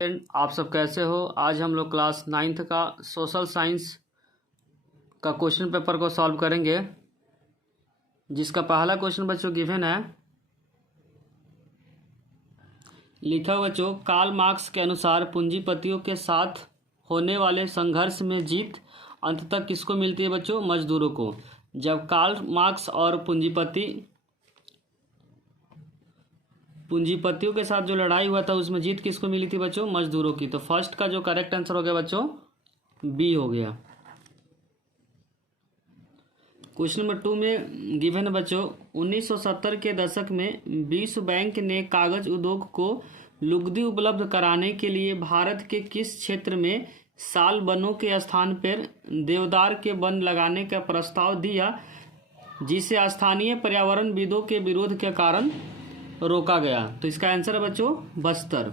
आप सब कैसे हो। आज हम लोग क्लास 9th का सोशल साइंस का क्वेश्चन पेपर को सॉल्व करेंगे, जिसका पहला क्वेश्चन बच्चों गिवन है। लिखा हुआ बच्चों, कार्ल मार्क्स के अनुसार पूंजीपतियों के साथ होने वाले संघर्ष में जीत अंततः किसको मिलती है बच्चों? मजदूरों को। जब कार्ल मार्क्स और पूंजीपतियों के साथ जो लड़ाई हुआ था उसमें जीत किसको मिली थी बच्चों? मजदूरों की। तो फर्स्ट का जो करेक्ट आंसर हो गया बच्चों बी हो गया। क्वेश्चन नंबर 2 में गिवन है बच्चों, 1970 के दशक में विश्व बैंक ने कागज उद्योग को लुगदी उपलब्ध कराने के लिए भारत के किस क्षेत्र में साल वनों के स्थान पर देवदार के वन लगाने का प्रस्ताव दिया, जिसे स्थानीय पर्यावरणविदों के विरोध के कारण रोका गया? तो इसका आंसर है बच्चों बस्तर।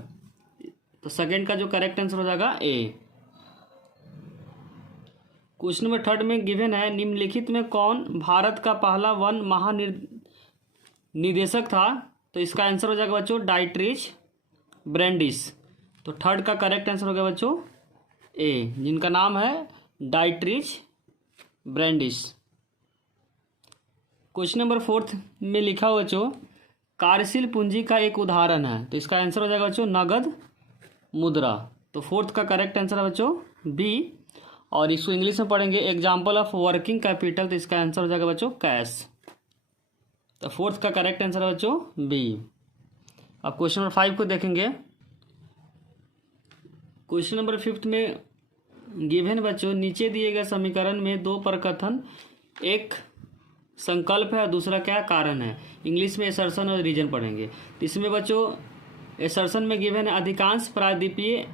तो सेकंड का जो करेक्ट आंसर हो जाएगा ए। क्वेश्चन नंबर 3 में गिवन है, निम्नलिखित में कौन भारत का पहला वन महानिदेशक था? तो इसका आंसर हो जाएगा बच्चों डाइट्रिच ब्रैंडिस। तो थर्ड का करेक्ट आंसर हो गया बच्चों ए, जिनका नाम है डाइट्रिच ब्रैंडिस। क्वेश्चन नंबर 4 में लिखा हुआ बच्चों, कार्यशील पूंजी का एक उदाहरण है। तो इसका आंसर हो जाएगा बच्चों नगद मुद्रा। तो फोर्थ का करेक्ट आंसर है बच्चों बी। और इसको इंग्लिश में पढ़ेंगे एग्जाम्पल ऑफ वर्किंग कैपिटल। तो इसका आंसर हो जाएगा बच्चों कैश। तो फोर्थ का करेक्ट आंसर है बच्चों बी। अब क्वेश्चन नंबर 5 को देखेंगे। क्वेश्चन नंबर 5 में गिवन बच्चों, नीचे दिए गए समीकरण में दो प्रकथन, एक संकल्प है और दूसरा क्या कारण है। इंग्लिश में एसर्शन और रीजन पढ़ेंगे। तो इसमें बच्चों एसर्शन में गिवन है, अधिकांश प्रायद्वीपीय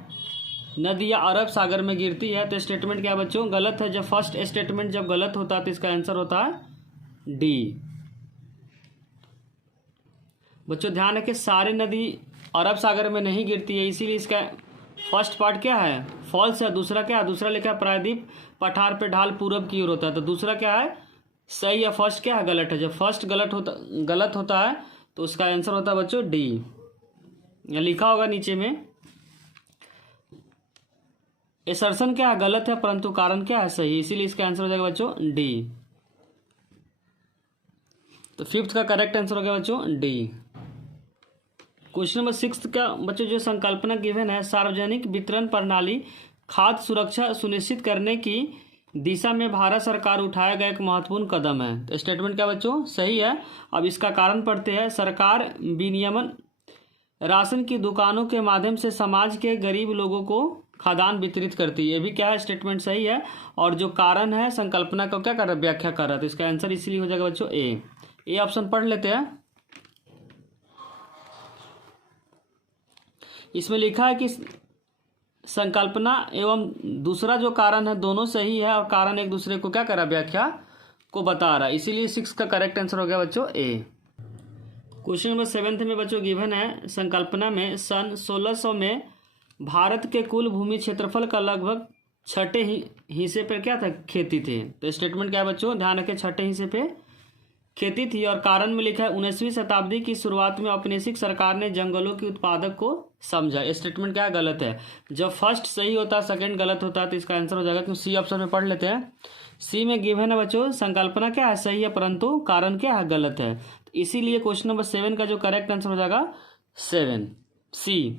नदियां अरब सागर में गिरती है। तो स्टेटमेंट क्या बच्चों गलत है। जब फर्स्ट स्टेटमेंट जब गलत होता है तो इसका आंसर होता है डी। बच्चों ध्यान रखें, सारी नदी अरब सागर में नहीं गिरती है, इसीलिए इसका फर्स्ट पार्ट क्या है फॉल्स है। दूसरा क्या है, दूसरा लिखा है प्रायद्वीप पठार पे ढाल पूरब की ओर होता है। तो दूसरा क्या है सही है, फर्स्ट क्या है गलत है। जब फर्स्ट गलत होता है तो उसका आंसर होता है बच्चों डी। लिखा होगा नीचे में, एसर्शन क्या है गलत है परंतु कारण क्या है सही, इसीलिए इसका आंसर हो जाएगा बच्चों डी। तो 5th का करेक्ट आंसर हो गया बच्चों डी। क्वेश्चन नंबर 6 का बच्चों जो संकल्पना गिवन है, सार्वजनिक वितरण प्रणाली खाद्य सुरक्षा सुनिश्चित करने की दिशा में भारत सरकार उठाया गया एक महत्वपूर्ण कदम है। तो स्टेटमेंट क्या बच्चों सही है। अब इसका कारण पढ़ते हैं, सरकार विनियमन राशन की दुकानों के माध्यम से समाज के गरीब लोगों को खाद्यान्न वितरित करती है। ये भी क्या है स्टेटमेंट सही है। और जो कारण है संकल्पना को क्या कर रहा है व्याख्या कर रहा है। तो इसका आंसर इसलिए हो जाएगा बच्चों ए ऑप्शन पढ़ लेते हैं। इसमें लिखा है कि संकल्पना एवं दूसरा जो कारण है दोनों सही है और कारण एक दूसरे को क्या कर रहा है व्याख्या को बता रहा है, इसीलिए 6 का करेक्ट आंसर हो गया बच्चों ए। क्वेश्चन नंबर 7 में बच्चों गिवन है, संकल्पना में सन 1600 में भारत के कुल भूमि क्षेत्रफल का लगभग छठे हिस्से पर क्या था खेती थी। तो स्टेटमेंट क्या है बच्चों ध्यान रखें, छठे हिस्से पे खेती थी। और कारण में लिखा है 19वीं शताब्दी की शुरुआत में औपनिवेशिक सरकार ने जंगलों के उत्पादक को समझा। स्टेटमेंट क्या गलत है। जब फर्स्ट सही होता है सेकंड गलत होता है तो इसका आंसर हो जाएगा, क्योंकि सी ऑप्शन में पढ़ लेते हैं। सी में गिवन है बच्चों संकल्पना क्या है सही है परंतु कारण क्या है गलत है। तो इसीलिए क्वेश्चन नंबर 7 का जो करेक्ट आंसर हो जाएगा 7 सी।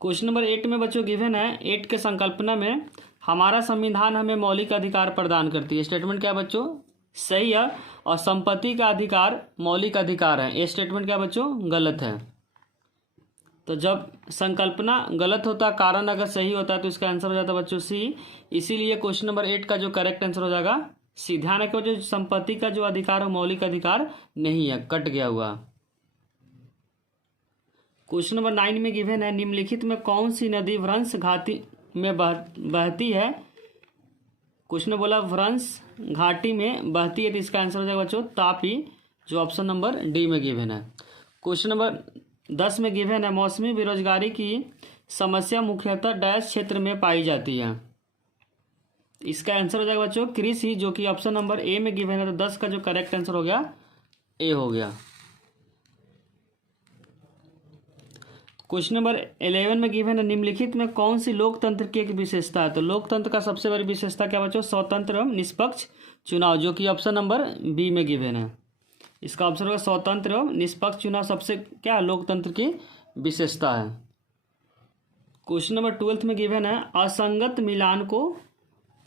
क्वेश्चन नंबर 8 में बच्चों गिवन है, 8 के संकल्पना में हमारा संविधान हमें मौलिक अधिकार प्रदान करती है। स्टेटमेंट क्या बच्चों सही है। और संपत्ति का अधिकार मौलिक अधिकार है। ये स्टेटमेंट क्या बच्चों गलत है। तो जब संकल्पना गलत होता कारण अगर सही होता है तो इसका आंसर हो जाता है बच्चों सी। इसीलिए क्वेश्चन नंबर 8 का जो करेक्ट आंसर हो जाएगा सी। ध्यान रखो, जो संपत्ति का जो अधिकार है मौलिक अधिकार नहीं है, कट गया हुआ। क्वेश्चन नंबर 9 में गिवन है, निम्नलिखित में कौन सी नदी भ्रंश घाटी में बहती है। क्वेश्चन ने बोला भ्रंश घाटी में बहती है। तो इसका आंसर हो जाएगा बच्चों तापी, जो ऑप्शन नंबर डी में गिवन है। क्वेश्चन नंबर 10 में गिवन है, मौसमी बेरोजगारी की समस्या मुख्यतः डैश क्षेत्र में पाई जाती है। इसका आंसर हो जाएगा बच्चों कृषि, जो कि ऑप्शन नंबर ए में गिवन है। तो 10 का जो करेक्ट आंसर हो गया ए हो गया। क्वेश्चन नंबर 11 में गिवन है निम्नलिखित में कौन सी लोकतंत्र की एक विशेषता है। तो लोकतंत्र का सबसे बड़ी विशेषता क्या बच्चों, स्वतंत्र एवं निष्पक्ष चुनाव, जो कि ऑप्शन नंबर बी में गिवन है। इसका ऑप्शन होगा स्वतंत्र एवं निष्पक्ष चुनाव सबसे क्या है, लोकतंत्र की विशेषता है। क्वेश्चन नंबर 12 में गिवन है असंगत मिलान को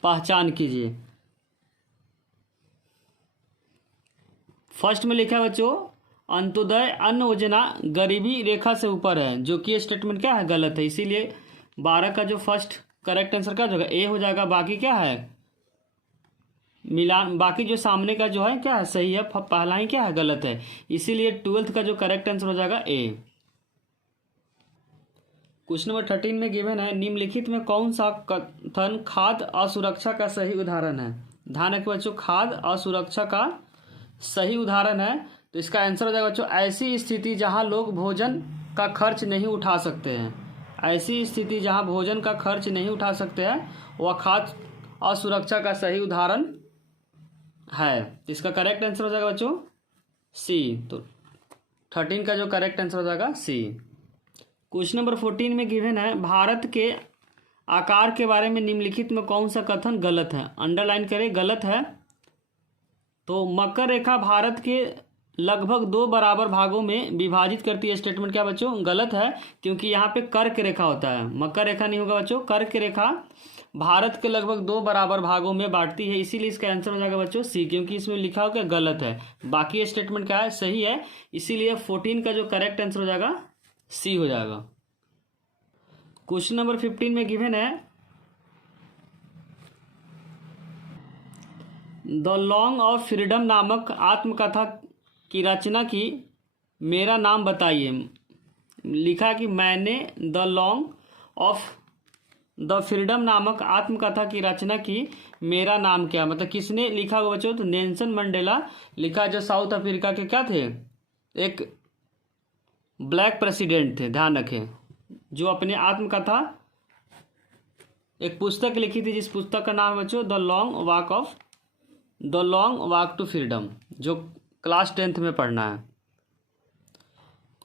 पहचान कीजिए। फर्स्ट में लिखा है बच्चों अंत्योदय अन्न योजना गरीबी रेखा से ऊपर है, जो कि स्टेटमेंट क्या है, गलत है। इसीलिए 12 का जो फर्स्ट करेक्ट आंसर क्या हो जाएगा, ए हो जाएगा। बाकी क्या है मिलान, बाकी जो सामने का जो है क्या है, सही है, पहला ही क्या है, गलत है। इसीलिए 12th का जो करेक्ट आंसर हो जाएगा ए। क्वेश्चन नंबर 13 में गिवन है निम्नलिखित में कौन सा कथन खाद्य असुरक्षा का सही उदाहरण है। ध्यान रखिए बच्चों, खाद्य असुरक्षा का सही उदाहरण है। तो इसका आंसर हो जाएगा बच्चों ऐसी स्थिति जहां लोग भोजन का खर्च नहीं उठा सकते हैं। ऐसी स्थिति जहां भोजन का खर्च नहीं उठा सकते हैं वह खाद्य असुरक्षा का सही उदाहरण है। इसका करेक्ट आंसर हो जाएगा बच्चों सी। तो 13 का जो करेक्ट आंसर हो जाएगा सी। क्वेश्चन नंबर 14 में गिवन है भारत के आकार के बारे में निम्नलिखित में कौन सा कथन गलत है। अंडरलाइन करें, गलत है। तो मकर रेखा भारत के लगभग 2 बराबर भागों में विभाजित करती है। स्टेटमेंट क्या बच्चों, गलत है, क्योंकि यहाँ पे कर्क रेखा होता है, मकर रेखा नहीं होगा बच्चों। कर्क रेखा भारत के लगभग 2 बराबर भागों में बांटती है, इसीलिए इसका आंसर हो जाएगा बच्चों सी, क्योंकि इसमें लिखा हो क्या, गलत है। बाकी स्टेटमेंट क्या है, सही है। इसीलिए 14 का जो करेक्ट आंसर हो जाएगा सी हो जाएगा। क्वेश्चन नंबर 15 में गिवन है द लॉन्ग ऑफ फ्रीडम नामक आत्मकथा की रचना की मेरा नाम बताइए। लिखा कि मैंने the long off the freedom नामक आत्मकथा की रचना की, मेरा नाम क्या, मतलब किसने लिखा होगा बच्चों, तो नेल्सन मंडेला लिखा, जो साउथ अफ्रीका के क्या थे, एक ब्लैक प्रेसिडेंट थे। ध्यान रखें, जो अपने आत्मकथा एक पुस्तक लिखी थी, जिस पुस्तक का नाम है बच्चों the long walk to freedom, जो क्लास 10th में पढ़ना है।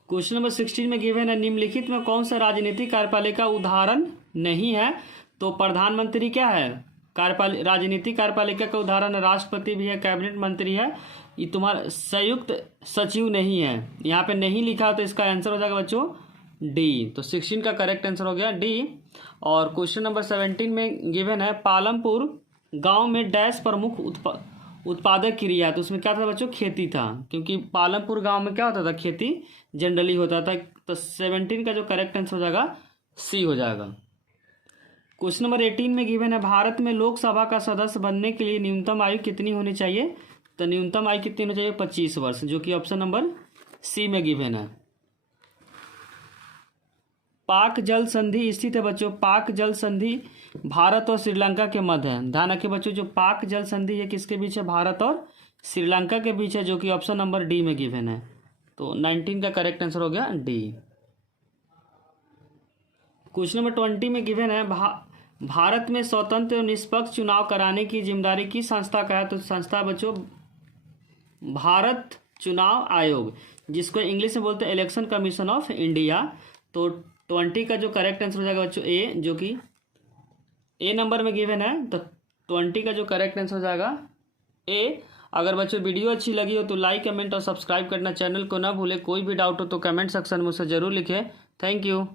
क्वेश्चन नंबर 16 में गिवन है निम्नलिखित में कौन सा राजनीतिक कार्यपालिका उदाहरण नहीं है। तो प्रधानमंत्री क्या है, राजनीतिक कार्यपालिका का उदाहरण है, राष्ट्रपति भी है, कैबिनेट मंत्री है। ये तुम्हारा संयुक्त सचिव नहीं है, यहाँ पे नहीं लिखा, तो इसका आंसर हो जाएगा बच्चों डी। तो 16 का करेक्ट आंसर हो गया डी। और क्वेश्चन नंबर 17 में गिवन है पालमपुर गांव में डैश प्रमुख उत्पादक क्रिया, तो उसमें क्या था बच्चों, खेती था, क्योंकि पालमपुर गांव में क्या होता था, खेती जनरली होता था। तो 17 का जो करेक्ट आंसर हो जाएगा सी हो जाएगा। क्वेश्चन नंबर 18 में गिवन है भारत में लोकसभा का सदस्य बनने के लिए न्यूनतम आयु कितनी होनी चाहिए। तो न्यूनतम आयु कितनी होनी चाहिए, 25 वर्ष, जो कि ऑप्शन नंबर सी में गिवन है। पाक जल संधि स्थित है बच्चों, पाक जल संधि भारत और श्रीलंका के मध्य है। ध्यान रखिए बच्चों, जो पाक जल संधि है किसके बीच है, भारत और श्रीलंका के बीच है, जो कि ऑप्शन नंबर डी में गिवन है। तो 19 का करेक्ट आंसर हो गया डी। क्वेश्चन नंबर 20 में गिवन है भारत में स्वतंत्र और निष्पक्ष चुनाव कराने की जिम्मेदारी किस संस्था का है। तो संस्था बच्चों भारत चुनाव आयोग, जिसको इंग्लिश में बोलते हैं इलेक्शन कमीशन ऑफ इंडिया। तो 20 का जो करेक्ट आंसर हो जाएगा बच्चों ए, जो कि ए नंबर में गिवन है। तो 20 का जो करेक्ट आंसर हो जाएगा ए। अगर बच्चों वीडियो अच्छी लगी हो तो लाइक, कमेंट और सब्सक्राइब करना, चैनल को ना भूले। कोई भी डाउट हो तो कमेंट सेक्शन में मुझसे जरूर लिखें। Thank you.